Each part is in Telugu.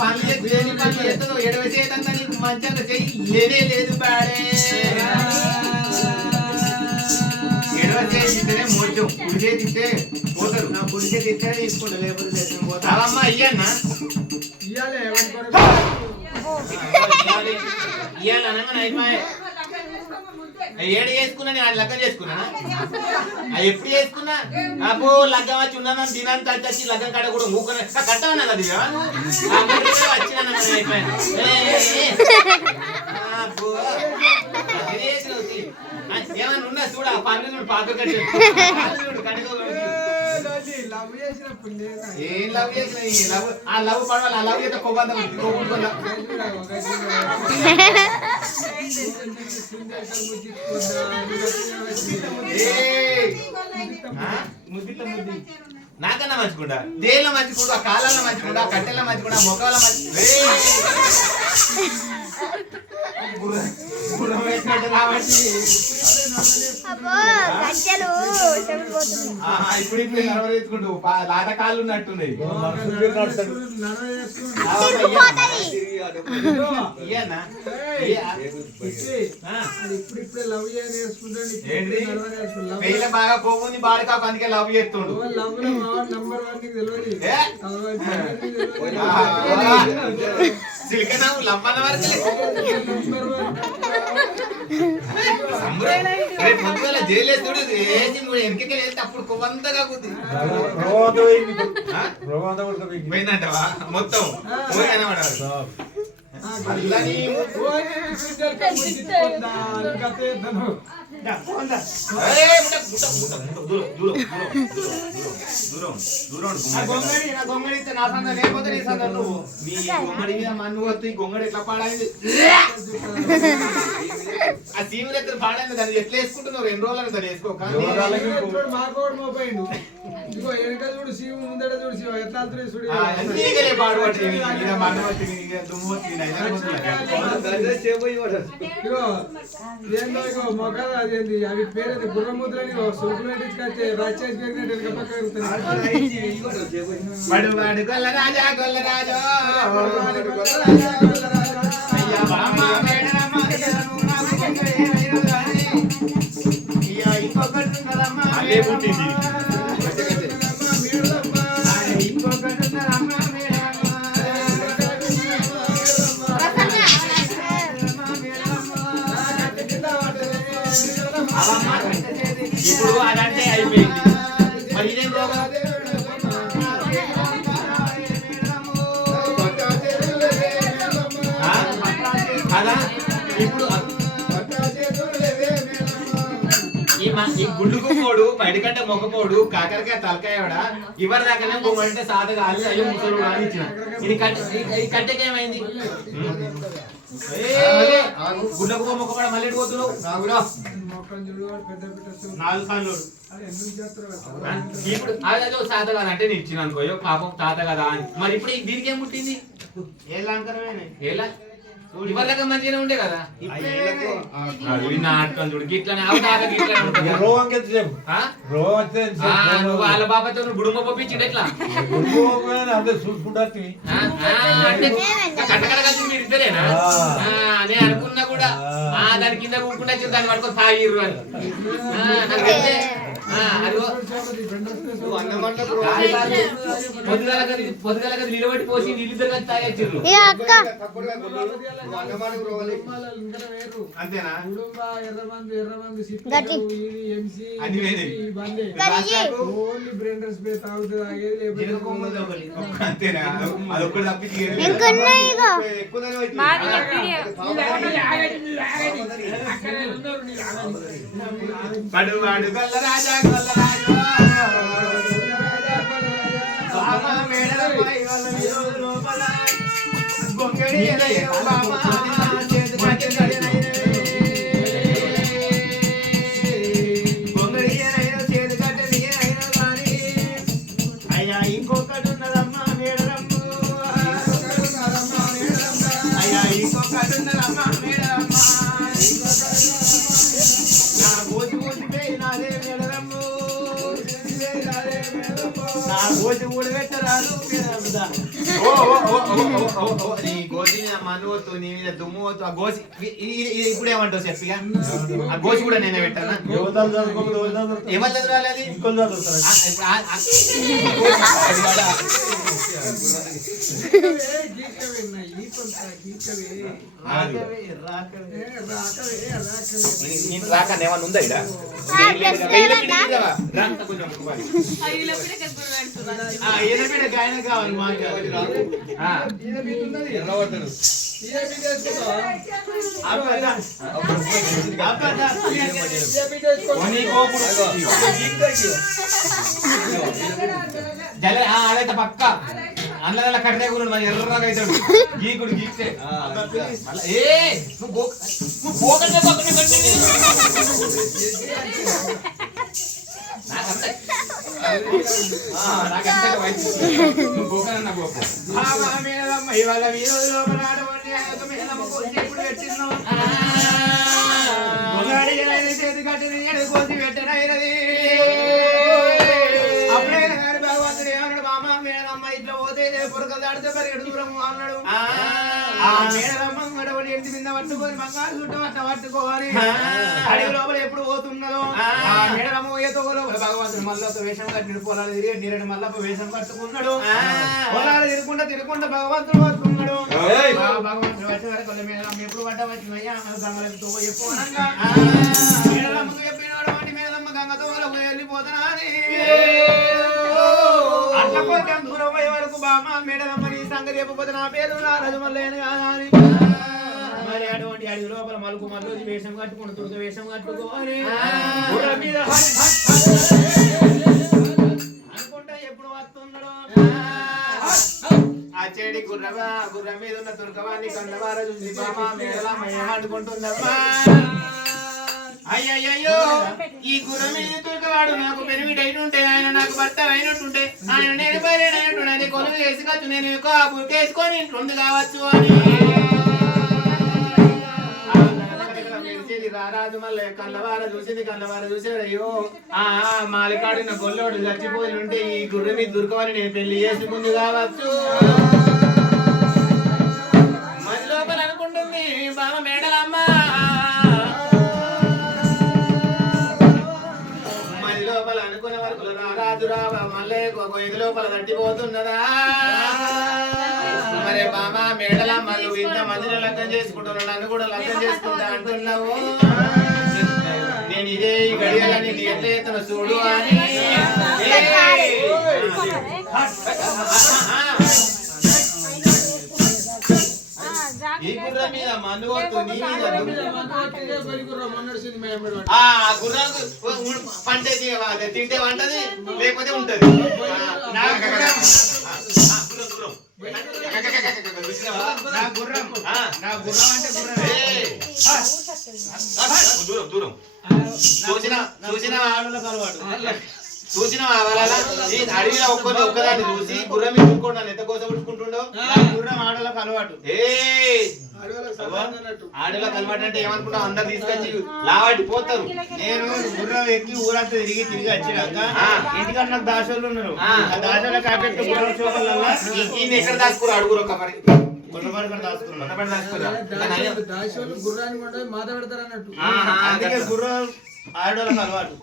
పనులు చేస్తావు ఎడవ చేతంగా నీకు మంచిగా చెయ్యి లేనే లేదు బాడే ఎడవ చేతినే మోచం కుడి చేతిస్తే పోతారు నా కుడి చేతి ఇస్తే తీసుకుంటా లేకపోతే పోతావమ్మా అయ్యన్నా ఇయ్యాలి ఇయ్యాలనగా అయిపోయాయి ఏడు చేసుకున్నా నేను లగ్గం చేసుకున్నా ఎప్పుడు చేసుకున్నా అబ్బో లగ్గం వచ్చి ఉన్నాను దినాంతా వచ్చి లగ్గం కాడ కూడా మూకున్నా కట్టమన్నా కదా వచ్చినా అయిపోయాను ఏమన్నా ఉన్నా చూడ ఆ పనులు చూడు పాక కట్టి ఏం లవ్ చేసిన ఆ లవ్ పడవాలి ఆ లవ్ చేస్తే కొవ్వందా నాకన్నా మంచిగుండా దేనిలో మంచిగుండా కాళ్ళలో మంచిగుండా కట్టెల్లో మంచిగుండా మొక్కల మంచి ఇప్పుడు ఇప్పుడు నడవరేసుకుంటూ లాట కాళ్ళు ఉన్నట్టున్నాయి బాగా పోగుంది బాడకా అందుకే లవ్ చేస్తుండు సిలికనా లవ్వన్న వరకు పొద్దుగల జైలేస్తుడు వెనకకి వెళ్తే అప్పుడు కొవ్వంతగా కుద్ది పోయిందంటవా మొత్తం పోయి కనబడాలి గొంగడి ఎట్లా పాడైంది ఆ సీములు ఎక్కడ పాడైంది దాన్ని ఎట్లా వేసుకుంటున్నావు 2 రోజులు దాన్ని వేసుకోక చూడు శివు ముందట చూడు శివ ఎట్లా అదేంది అవి పేరు గుర్రముద్రని సోకులైతే రాచేసి ఇప్పుడు అదంటే అయిపోయింది మరి ఇదేం కదా ఇప్పుడు ఈ గుళ్ళు గుమ్మోడు బయటకంటే మొక్కపోడు కాకరకాయ తలకాయడా ఎవరి దాకానే బొమ్మంటే సాధగా అయ్యో ముసలు అని ఇచ్చిన ఇది కట్టెకేమైంది గుళ్ళకు మొక్కపడ మళ్ళీ పోతున్నావు 4 సార్లు ఇప్పుడు అదో తాత కదా అంటే నేను ఇచ్చిన అనుకోయో పాపం తాత కదా అని మరి ఇప్పుడు దీనికి ఏం పుట్టింది ఎలా ఇవరక మంచిగానే ఉండే కదా నాటకం చూడు గిట్లనే నువ్వు వాళ్ళ బాబాతో గుడుంబ పంపించిండు ఎట్లా కట్టకడ కలిసి మీరు ఇద్దరేనా నేను అనుకున్నా కూడా దాని కింద కూకుండా దాన్ని పట్టుకొని తాగిర్రు అని పొద్దుగల కదా నిలబడి పోసి నీళ్ళిద్దరు కలిసి తాగొచ్చారు అంతేనా అంతేనా అదొక్కటి తప్పించి పడు వాడు గల్ల రాజా గల్ల రాజా బాబా మేడలపై వాళ్ళ లోపల గొంగడి బాబా గొంగడి చేతి కట్టని అయినా కానీ అయ్యా ఇంకొకటి ఉన్నదమ్మా మేడలమ్మ అయ్యా ఇంకొకటి ఉన్నదమ్మా మేడలమ్మ నా గోచి పోసిపోయి నాదే మేడలమ్మ నా గోచి ఊడబెట్టరాదు మేడలమ్మ నీ గోసి మన్ను పోతు నీ మీద దుమ్ము పోతు ఆ గోసి ఇప్పుడు ఏమంటావు చెప్పిగా ఆ గోసి కూడా నేనే పెట్టానా ఎవరు చదవాలి అది రాక ఏమన్నా ఉందా గాయన కావాలి అదైతే పక్క అందులో కట్టే కూడా మరి ఎర్రగా అవుతాడు గీకుడు గీక్తే ఏ నువ్వు కోసి పెట్టనైనది అప్పుడే భగవంతుడు ఏమన్నాడు మామ మేడమ్మ ఇట్లా పోతే పొరకలు దాడితే పరిగెడు దూరం అన్నాడు ఆ మేడమ్మ గడవడి ఇంటి మీద పట్టుకొని బంగారు చుట్ట పట్టుకోవాలి అడవి లోపల ఎప్పుడు పోతున్నదో ఆ మేడమ్మ ఏతో భగవంతుడు మల్లతో వేషం కట్టిన పొలాలు తిరిగి నీరని మల్లప్ప వేషం కట్టుకున్నాడు పొలాలు తిరుగుకుంటా భగవంతుడు పట్టుకున్నాడు భగవంతుడు వచ్చే వరకు మేడమ్మ ఎప్పుడు పడ్డ వచ్చినయ్యా గంగలతో చెప్పు అనగా మేడమ్మకు చెప్పినాడు వాటి మేడమ్మ గంగతో వెళ్ళిపోతున్నా అని అట్లా కొంచెం దూరం పోయే వరకు బామ్మ మేడమ్మ నీ సంగతి చెప్పకపోతే నా పేరు రాజు మల్లేను కాదా అని మరి అటువంటి అడిగి లోపల మలుకు మల్లు వేషం కట్టుకుని తుడక వేషం కట్టుకోని అనుకుంటా ఎప్పుడు వస్తున్నాడు ఆ చెడి గుర్ర మీద ఉన్న తుర్కవాన్ని కన్నవార చూసి బామ్మ మేడలమ్మ ఏమనుకుంటుందమ్మా అయ్యయ్యో ఈ గుర్రం మీద తుర్కవాడు నాకు పెనిమిటి అయినుంటే ఆయన నాకు భర్త అయినట్టుంటే ఆయన నేను బయట కొలువు వేసుకోవచ్చు నేను వేసుకొని ఇంట్లో కావచ్చు అని రారాజు మళ్ళీ కన్నవార చూసేది అయ్యో మాలికాడిన గొల్లోడు చచ్చిపోయి ఉంటే ఈ గుర్రం మీద దుర్గమని నేను పెళ్లి చేసి ముందు కావచ్చు మరి లోపల అనుకుంటుంది బామ మేడలమ్మ మరి లోపల అనుకునే వరకు రారాజు రావా మళ్ళీ ఇది లోపల తట్టిపోతున్నదా మరి బామ మేడలమ్మ నువ్వు ఇంత మందిని లగ్నం చేసుకుంటున్నావు నన్ను కూడా లగ్నం చేసుకుంటా అంటున్నావు నేను ఇదే ఈ గడియలని నీ ఎట్లా ఎత్తున చూడు అని ఈ గుర్రం మీద మందు కొడుతుంది ఆ గుర్రానికి పంటే తింటే వంటది లేకపోతే ఉంటది నా గుర్రం అంటే గుర్రం దూరం చూసిన అడవిలో ఒక్కదాన్ని చూసి గుర్రం మీద ఊరుకోండి ఎంత కోసం ఉడుకుంటుండో గుర్రం ఆడలకు అలవాటు ఆడలకు అలవాటు అంటే ఏమనుకుంటాం అందరు తీసుకొచ్చి లావాటి పోతారు నేను గుర్రం ఎక్కి ఊరంతా తిరిగి వచ్చినాక ఇంటికన్నా నాకు దాసోళ్ళు ఉన్నారు ఆ దాసోళ్ళ కాపెట్టి గుర్రం చోకల్లో ఈయన ఎక్కడ దాచుకురు అడుగురు ఒక మరి అందుకే గుర్రం ఆడోళ్ళకి అలవాటు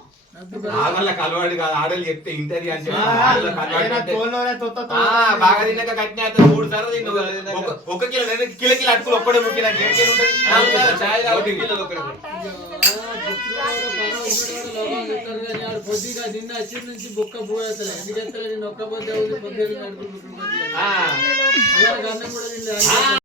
ఆడోళ్ళకి అలవాటు కాదు ఆడోళ్ళు చెప్తే ఇంటది అని బాగా తిన్నాక కట్టిన 3 సార్లు తిన్న 1 కిలో 2 కిలో అటుకులు ఒక్కడే ముక్కి నాకు పొద్దుగా నిన్న వచ్చి నుంచి బుక్క పోయేస్తలే ఎందుకంటే నేను ఒక్క పొద్దు పొద్దు కూడా